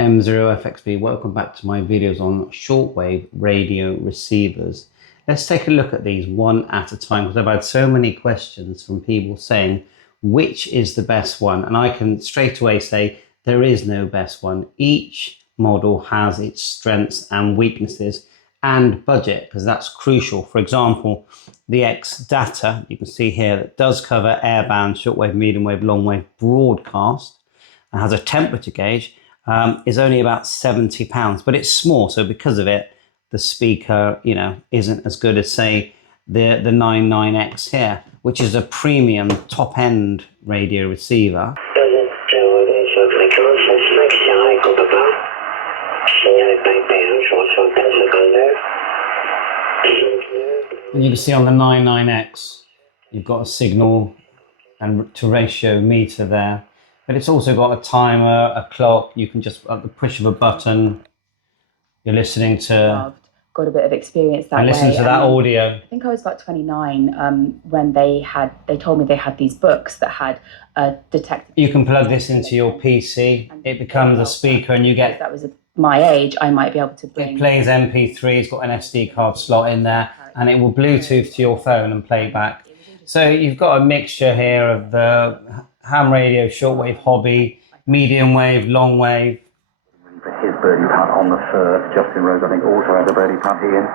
M0FXB, welcome back to my videos on shortwave radio receivers. Let's take a look at these one at a time, because I've had so many questions from people saying which is the best one, and I can straight away say there is no best one. Each model has its strengths and weaknesses and budget, because that's crucial. For example, the XData, you can see here, that does cover airband, shortwave, medium wave, long wave broadcast, and has a temperature gauge, is only about £70, but it's small. So because of it, the speaker, isn't as good as, say, the 99X here, which is a premium top end radio receiver. And you can see on the 99X, you've got a signal and to ratio meter there. But it's also got a timer, a clock. You can just, at the push of a button, you're listening to... Got a bit of experience that way. Listen to that audio. I think I was about 29 when they told me they had these books that had a detector. You can plug this into your PC. It becomes a speaker and you get... If that was my age, I might be able to bring... It plays MP3, it's got an SD card slot in there, and it will Bluetooth to your phone and play back. So you've got a mixture here of the ham radio, shortwave, hobby, medium wave, long wave. For his birdie putt on the first, Justin Rose, I think, also has a birdie putt here.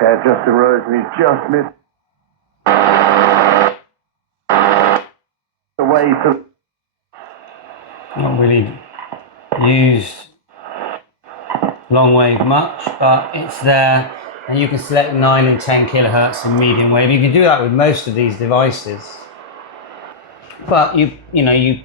Yeah, Justin Rose, and he's just missed the way to... Not really used long wave much, but it's there, and you can select 9 and 10 kilohertz in medium wave. You can do that with most of these devices, but you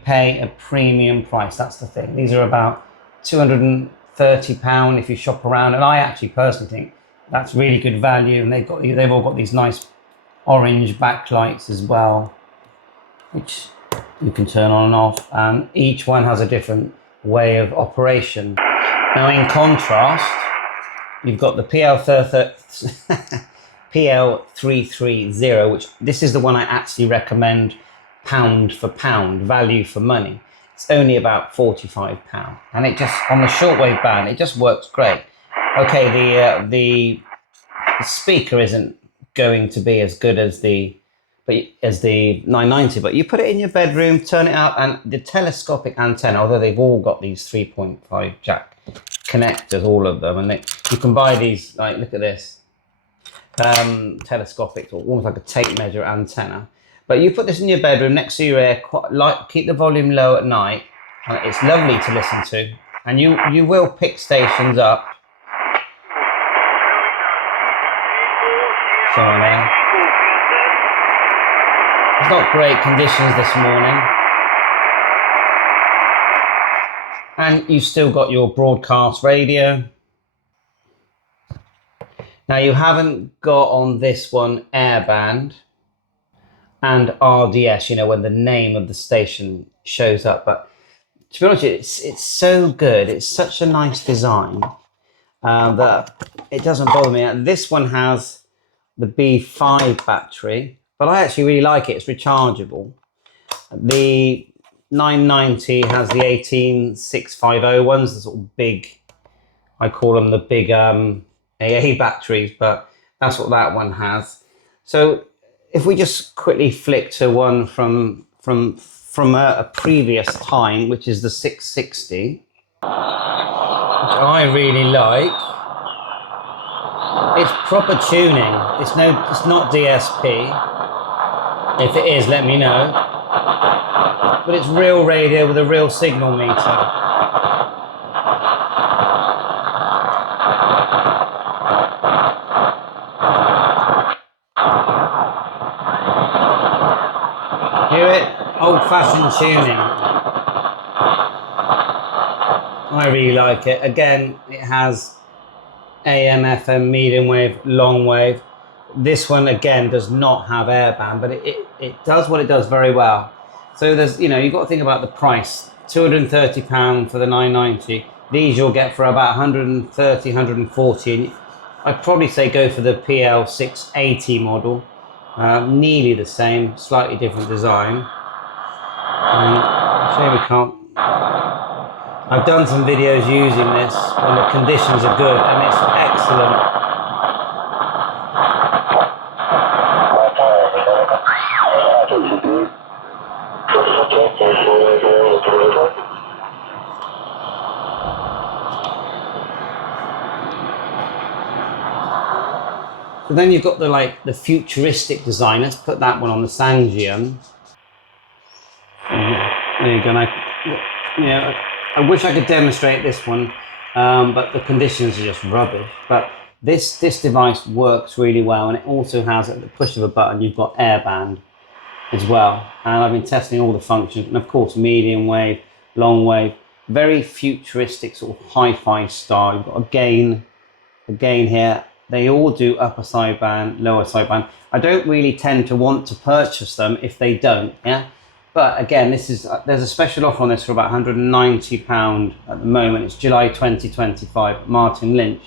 pay a premium price. That's the thing. These are about £230 if you shop around, and I actually personally think that's really good value. And they've all got these nice orange backlights as well, which you can turn on and off, and each one has a different way of operation. Now, in contrast, you've got the PL330, which this is the one I actually recommend pound for pound, value for money. It's only about £45, and it just, on the shortwave band, it just works great. Okay, the speaker isn't going to be as good as the 990, but you put it in your bedroom, turn it up, and the telescopic antenna, although they've all got these 3.5 jack connectors, all of them, and you can buy these, like, look at this, telescopic, or almost like a tape measure antenna. But you put this in your bedroom next to your ear, keep the volume low at night. It's lovely to listen to, and you will pick stations up. Sorry, there. It's not great conditions this morning. And you've still got your broadcast radio. Now, you haven't got on this one airband and RDS, when the name of the station shows up. But to be honest with you, it's so good. It's such a nice design that it doesn't bother me. And this one has the B5 battery, but I actually really like it. It's rechargeable. The 990 has the 18650 ones, the sort of big, I call them the big AA batteries, but that's what that one has. So if we just quickly flick to one from a previous time, which is the 660, which I really like. It's proper tuning. It's not DSP. If it is, let me know. But it's real radio with a real signal meter. Hear it? Old-fashioned tuning. I really like it. Again, it has AM, FM, medium wave, long wave. This one, again, does not have airband, but it does what it does very well. So there's, you've got to think about the price. £230 for the 990. These you'll get for about 130, 140. I'd probably say go for the PL680 model. Nearly the same, slightly different design. Shame we can't I've done some videos using this when the conditions are good, and it's excellent. So then you've got the futuristic design. Let's put that one on the Sangean. There you go. I wish I could demonstrate this one, but the conditions are just rubbish. But this device works really well, and it also has, at the push of a button, you've got airband as well. And I've been testing all the functions, and of course, medium wave, long wave, very futuristic sort of hi-fi style. You've got a gain here. They all do upper sideband, lower sideband. I don't really tend to want to purchase them if they don't, yeah? But again, there's a special offer on this for about £190 at the moment. It's July 2025, Martin Lynch.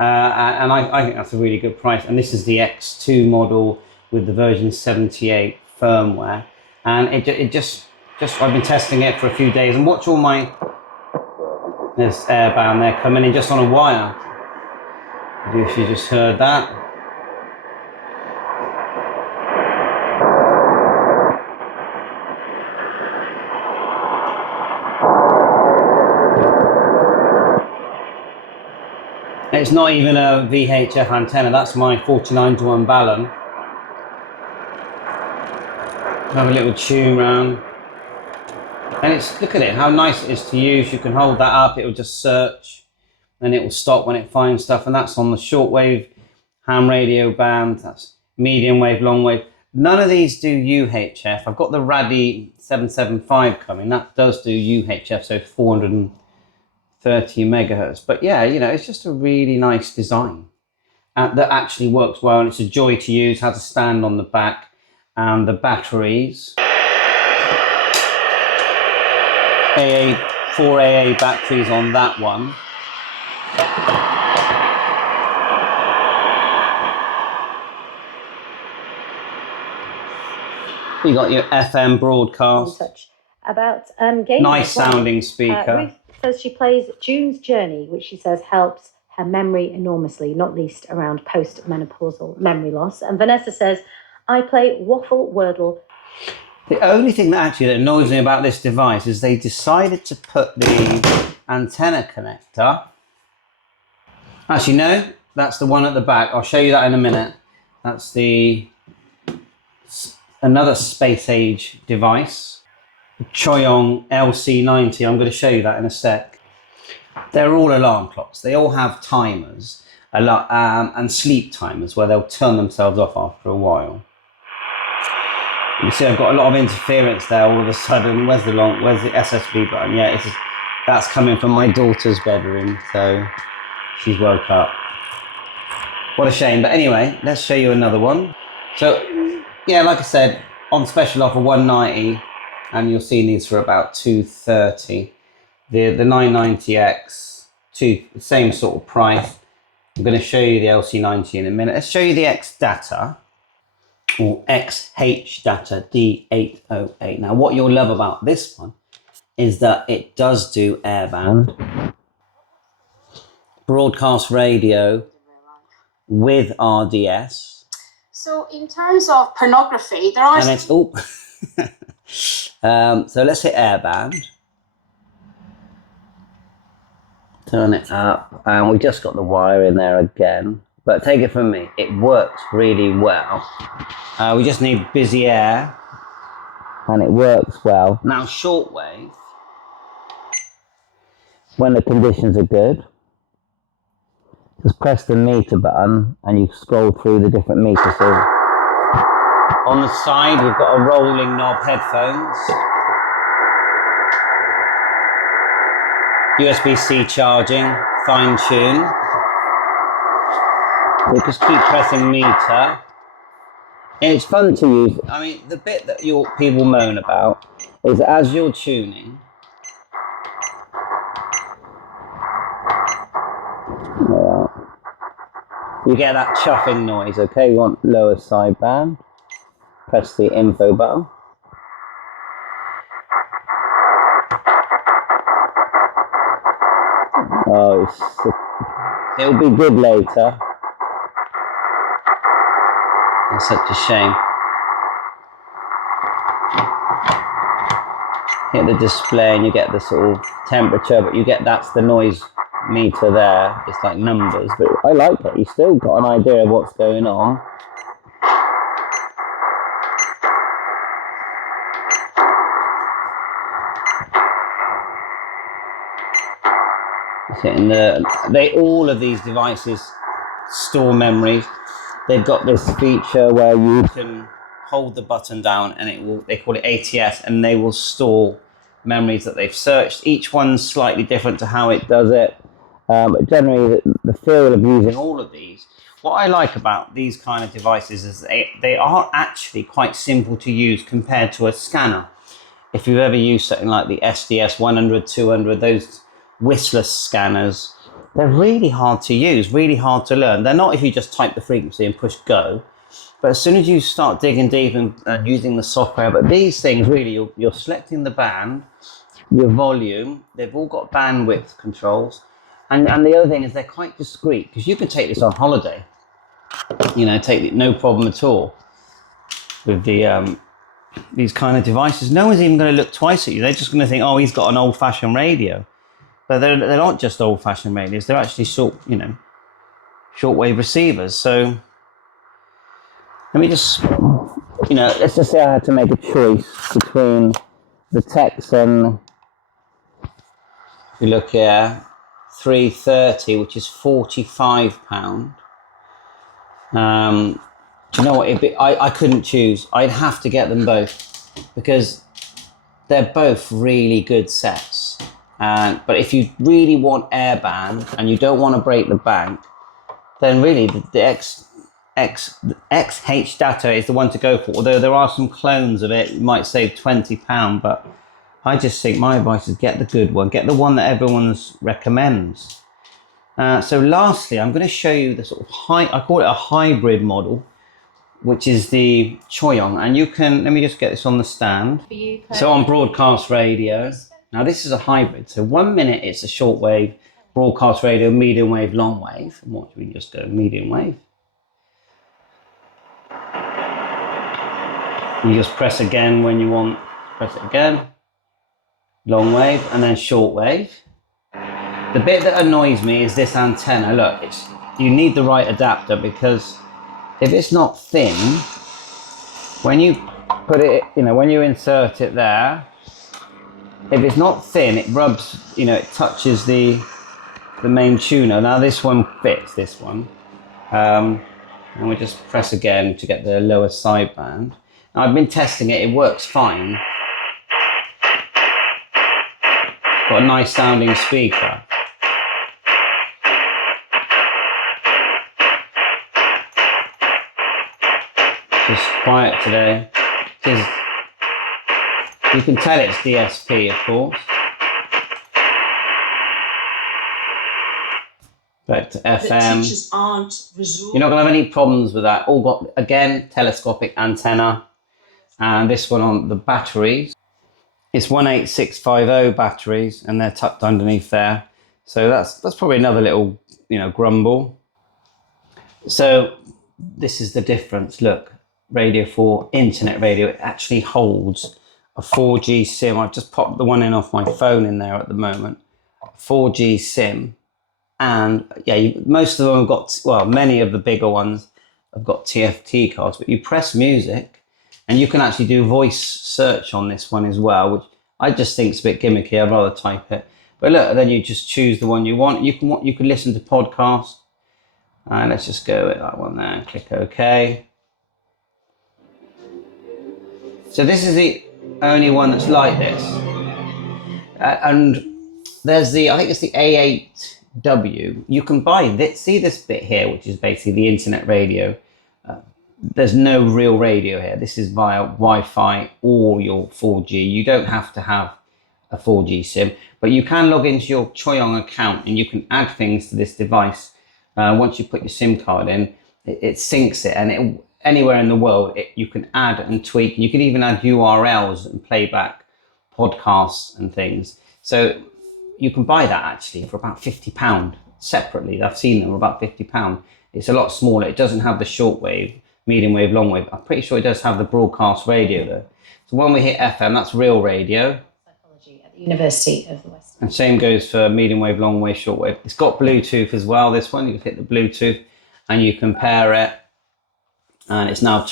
And I think that's a really good price. And this is the X2 model with the version 78 firmware. And it just I've been testing it for a few days, and watch all there's airband there coming in just on a wire. If you just heard that. It's not even a VHF antenna, that's my 49-to-1 Ballon. Have a little tune round. And look at it, how nice it is to use. You can hold that up, it will just search, and it will stop when it finds stuff. And that's on the shortwave ham radio band, that's medium wave, long wave. None of these do UHF. I've got the RADI 775 coming, that does do UHF, so 430 megahertz. But yeah, it's just a really nice design that actually works well, and it's a joy to use. Has a stand on the back, and the batteries, 4 AA batteries on that one. You got your FM broadcast. About gaming. Nice sounding speaker. Ruth says she plays June's Journey, which she says helps her memory enormously, not least around post-menopausal memory loss. And Vanessa says, I play Waffle Wordle. The only thing that annoys me about this device is they decided to put the antenna connector. Actually, no, that's the one at the back. I'll show you that in a minute. That's another space age device, Choyong LC90. I'm going to show you that in a sec. They're all alarm clocks. They all have timers, and sleep timers where they'll turn themselves off after a while. You see, I've got a lot of interference there all of a sudden. Where's the SSB button? Yeah, that's coming from my daughter's bedroom, so she's woke up. What a shame. But anyway, let's show you another one. So, yeah, like I said, on special offer, $190, and you'll see these for about $230. The 990X, same sort of price. I'm going to show you the LC90 in a minute. Let's show you the XData, or XHData D808. Now, what you'll love about this one is that it does do airband, broadcast radio with RDS. So in terms of pornography, there are... And it's... Oh. So let's hit airband. Turn it up. And we just got the wire in there again. But take it from me, it works really well. We just need busy air, and it works well. Now, shortwave, when the conditions are good, just press the meter button, and you scroll through the different meters. So on the side, we've got a rolling knob headphones, USB-C charging, fine tune. So just keep pressing meter. And it's fun to use. I mean, the bit that people moan about is as you're tuning, you get that chuffing noise, okay? You want lower sideband, press the info button. Oh, it'll be good later. It's such a shame. Hit the display and you get the sort of temperature, but you get that's the noise meter there. It's like numbers, but I like it. You still got an idea of what's going on. All of these devices store memories. They've got this feature where you can hold the button down and they call it ATS, and they will store memories that they've searched. Each one's slightly different to how it does it. But generally, the feel of using all of these, what I like about these kind of devices is they are actually quite simple to use compared to a scanner. If you've ever used something like the SDS 100, 200, those whistleless scanners, they're really hard to use, really hard to learn. They're not if you just type the frequency and push go, but as soon as you start digging deep and using the software, but these things really, you're selecting the band, your volume, they've all got bandwidth controls, and the other thing is they're quite discreet, because you can take this on holiday, take it no problem at all with these kind of devices. No one's even going to look twice at you. They're just going to think, oh, he's got an old-fashioned radio. But they're not just old-fashioned radios. They're actually shortwave receivers. So let me just, let's just say I had to make a choice between the TECSUN. If you look here, 330, which is £45. Do you know what? I couldn't choose. I'd have to get them both because they're both really good sets. But if you really want airband and you don't want to break the bank, then really the XData is the one to go for. Although there are some clones of it, you might save £20, but I just think my advice is get the good one, get the one that everyone recommends. So lastly, I'm going to show you the sort of I call it a hybrid model, which is the Choyong. And you can, let me just get this on the stand. So on broadcast radio, now this is a hybrid. So 1 minute it's a shortwave, broadcast radio, medium wave, long wave. And what, we can just go medium wave. You just press again when you want, press it again. Long wave, and then short wave. The bit that annoys me is this antenna. Look, you need the right adapter, because if it's not thin, when you put it, when you insert it there, if it's not thin, it rubs, it touches the main tuner. Now this one fits, this one. And we just press again to get the lower sideband. Now I've been testing it, it works fine. Got a nice sounding speaker. Just quiet today. You can tell it's DSP, of course. Back to FM. You're not going to have any problems with that. All got, again, telescopic antenna. And this one on the batteries. It's 18650 batteries, and they're tucked underneath there. So that's probably another little, grumble. So this is the difference. Look, Radio 4, internet radio, it actually holds a 4G SIM. I've just popped the one in off my phone in there at the moment. 4G SIM. And yeah, most of them have got, well, many of the bigger ones have got TFT cards, but you press music and you can actually do voice search on this one as well, which I just think is a bit gimmicky. I'd rather type it. But look, then you just choose the one you want. You can listen to podcasts. Let's just go with that one there. Click OK. So this is the only one that's like this. And there's I think it's the A8W. You can buy this, see this bit here, which is basically the internet radio. There's no real radio here. This is via Wi-Fi or your 4G. You don't have to have a 4G SIM, but you can log into your Choyong account and you can add things to this device. Once you put your SIM card in, it syncs it, and anywhere in the world, you can add and tweak. You can even add URLs and play back podcasts and things. So, you can buy that actually for about £50 separately. I've seen them for about £50. It's a lot smaller. It doesn't have the shortwave, medium wave, long wave. I'm pretty sure it does have the broadcast radio though. So when we hit FM, that's real radio. Psychology at the University of the West. And same goes for medium wave, long wave, short wave. It's got Bluetooth as well, this one. You can hit the Bluetooth and you can pair it. And it's now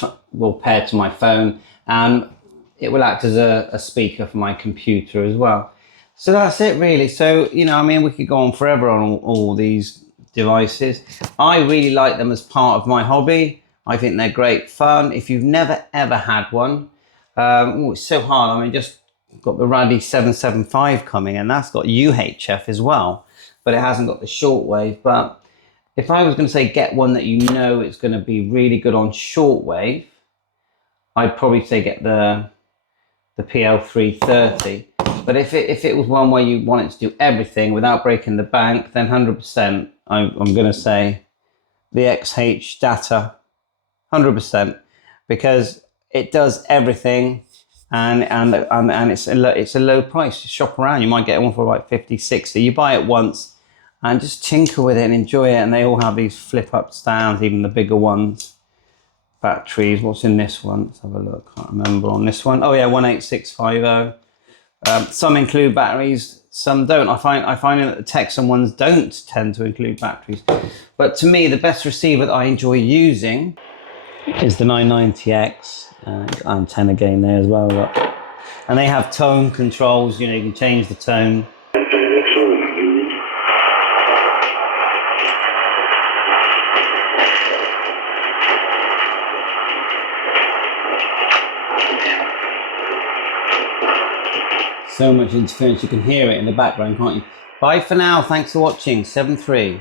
paired to my phone. And it will act as a speaker for my computer as well. So that's it really. So, you know, I mean, we could go on forever on all these devices. I really like them as part of my hobby. I think they're great fun. If you've never ever had one, it's so hard. I mean, just got the Raddy 775 coming, and that's got UHF as well, but it hasn't got the shortwave. But if I was going to say get one that you know it's going to be really good on shortwave, I'd probably say get the PL330. But if it was one where you wanted to do everything without breaking the bank, then 100% I'm going to say the XData, 100%, because it does everything, and it's a low price. You shop around, you might get one for like 50, 60. You buy it once and just tinker with it and enjoy it. And they all have these flip up stands, even the bigger ones. Batteries, what's in this one? Let's have a look. Can't remember on this one. Oh yeah, 18650. Some include batteries, some don't. I find that the TECSUN ones don't tend to include batteries. But to me, the best receiver that I enjoy using is the 990X. Antenna gain there as well. Look. And they have tone controls. You know, you can change the tone. So much interference, you can hear it in the background, can't you? Bye for now, thanks for watching, 7-3.